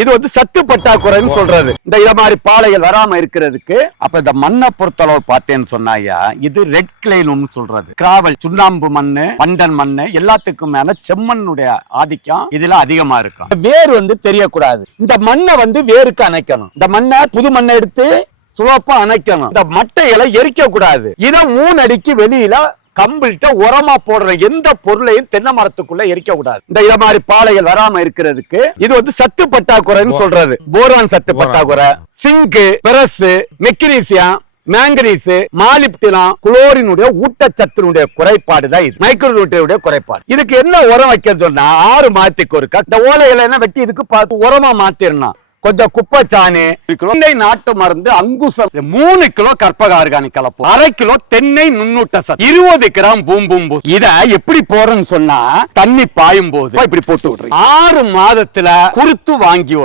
இது வந்து சத்து பற்றாக்குறைன்னு சொல்றது. இந்த இத மாதிரி பாலைகள் வராம இருக்கிறதுக்கு அப்ப இந்த மண்ணை பொறுத்தளவு பார்த்தேன்னு சொன்னாயா இது ரெட் கிளைனும் சொல்றது. கிராவல் சுண்ணாம்பு மண்ணு பண்டன் மண்ணு எல்லாத்துக்கும் மேல செம்மண்ணுடைய ஆதிக்கம் இதுல அதிகமா இருக்கும். வேர் வந்து தெரியக்கூடாது. இந்த மண்ணை வந்து வேருக்கு அணைக்கணும். இந்த மண்ணை புது மண்ணை எடுத்து சுலப்பா அணைக்கணும். இந்த மட்டைகளை எரிக்க கூடாது இத மூணு அடிக்கு வெளியில கம்ப்ளீட்டா உரமா போடுற எந்த பொருளையும் தென்னை மரத்துக்குள்ள எரிக்க கூடாது. இந்த இத மாதிரி பாலைகள் வராம இருக்கிறதுக்கு இது வந்து சத்து பற்றாக்குறைன்னு சொல்றது. போரான் சத்து பற்றாக்குறை zinc ferrous magnesium manganese molybdenum குளோரினுடைய ஊட்டச்சத்தினுடைய குறைபாடு தான் இது. மைக்ரோநியூட்ரியனுடைய குறைபாடு. இதுக்கு என்ன உரம் வைக்க சொன்னா ஆறு மாதத்துக்கு ஒருக்கா இந்த ஓலைகளை என்ன வெட்டி இதுக்கு பார்த்து உரமா மாத்திரணும். கொஞ்சம் குப்பைச்சாணி ஒரு கிலோ தென்னை நாட்டு மருந்து அங்குசம். மூணு கிலோ கற்பக ஆர்கானிக் கலப்பு. அரை கிலோ தென்னை நுண்ணூட்ட சத்து இருபது கிராம் பூம்பூம்பு இத எப்படி போறேன்னு சொன்னா தண்ணி பாயும் போது இப்படி போட்டு விடுறேன். ஆறு மாதத்துல குருத்து வாங்கி வரும்.